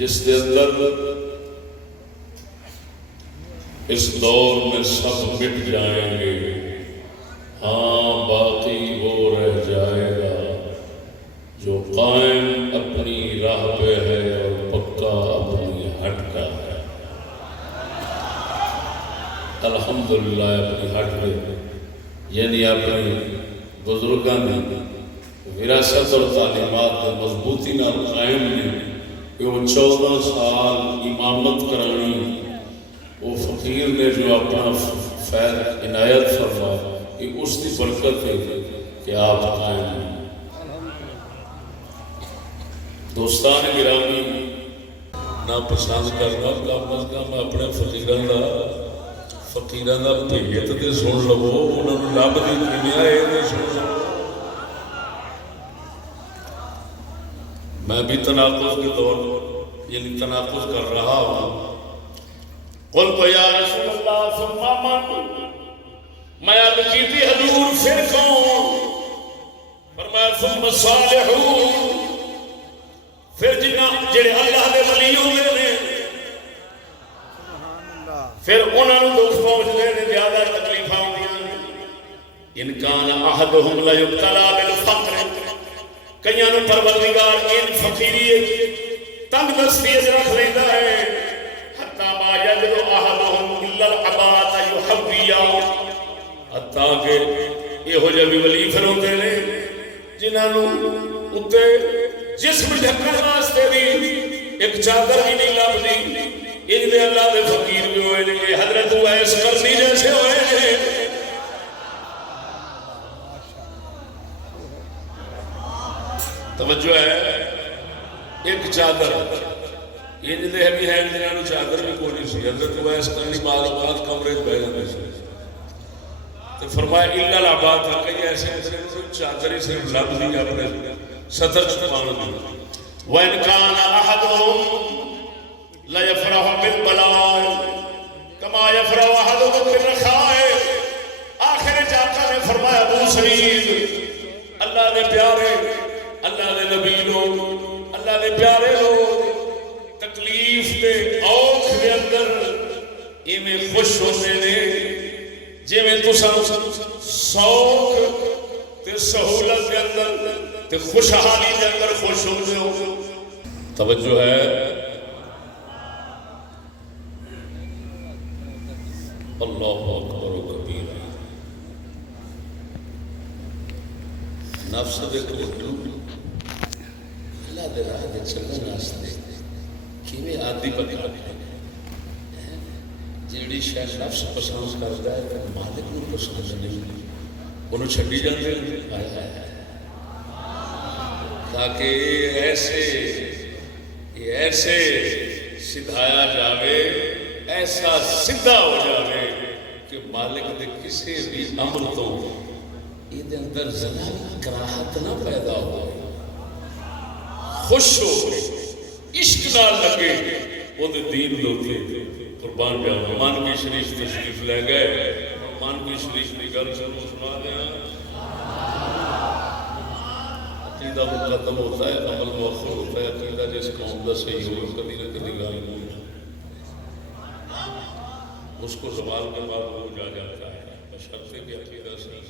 جس کے اندر اس دور میں سب مٹ جائیں گے، ہاں باقی وہ رہ جائے گا جو قائم اپنی راہ پہ ہے اور پکا اپنی ہٹ کا ہے۔ الحمدللہ اپنی ہٹ پہ یعنی اپنے بزرگاں نے وراثت اور تعلیمات کے مضبوطی نال قائم نے کہ وہ 14 سال امامت کرانی، وہ فقیر نے جو اپنا فیض عنایت فرمایا کہ اس کی برکت ہے کہ آپ قائم ہیں۔ دوستان گرامی، نہ پسند کرنا کم از کم اپنے فقیران دا بھیت تے سن لو، انہوں نے رب دی دنیا ہے سن لو۔ میں بھی تناقض کے دور یعنی تناقض کر رہا ہوں۔ قل تو یا رسول اللہ ثم من، میں عرض کی تھی حضور پھر کون؟ فرمایا ثم صالحون، پھر جڑے اللہ دے ولی ہوندے نے، پھر انہاں نوں دکھ پہنچدے نے، زیادہ تکلیفاں ہوندیاں نے۔ ان کان احدهم لیبتلی بالفقر، کئیاں نوں پروردگار ان فقیری تنگ دستی رکھ لیندا ہے، حتی ما یجد احدهم الا العباءۃ یحویہ، حتیٰ کہ یہو جہ بھی ولی پھر ہوندے نے جنہاں نوں اُتے جسم ڈھکن واسطے بھی ایک چادر بھی نہیں لبدی۔ ان دے اللہ دے فقیر بھی ہوئے نے، حضرت اویس قرنی جیسے ہوئے نے۔ توجہ ہے، ایک چادر ان دے بھی ہیں جنہاں نوں چادر بھی کوئی نہیں سی۔ حضرت اویس قرنی بعض اوقات کمرے میں بیٹھ جاندے سی تو فرمایا الا العباء، کئی ایسے چادر ہی صرف لبدی اپنے سطر چھپانے دی۔ وَإِنْ كَانَ أَحَدُهُمْ لَيَفْرَحُ بِالْبَلَاءِ كَمَا يَفْرَحُ أَحَدُكُم بِالرَّخَاءِ۔ آخر آقا نے فرمایا ابو سعید، اللہ دے پیارے، اللہ دے نبی لوگ، اللہ دے پیارے لوگ تکلیف دے اوکھ دے اندر ایویں خوش ہوندے نے جی میں تساں سوکھ تے سہولت دے اندر تے خوشحالی دے اندر خوش ہوندے ہو۔ توجہ ہے، اللہ اکبر و کبیرہ۔ نفس دے کلو اللہ دے راہ دے چلن واسطے کیویں عادی بنا ہے، جیڑی شاید نفس پسند کرتا ہے تو مالک نوں پسند نہیں، انہوں چھڈی جاندے ہیں تاکہ ایسے سدھایا جاوے، ایسا سدھا ہو جاوے کہ مالک دے کسی بھی امر تو یہ اندر ذلالی کراہت نہ پیدا ہو، خوش ہو عشق نہ لگے وہ دین لوٹے۔ قربان جاؤ، مان کی شریف تشریف لے گئے، مان کی شریف کی گل سنا دیا۔ عقیدہ مقدم ہوتا ہے، عمل مؤخر ہوتا ہے۔ عقیدہ جس قوم کا صحیح ہو کبھی نہ کبھی غالب ہوتا ہے، اس کو زوال کے بعد ہو جاتا ہے، بشرطے کہ عقیدہ صحیح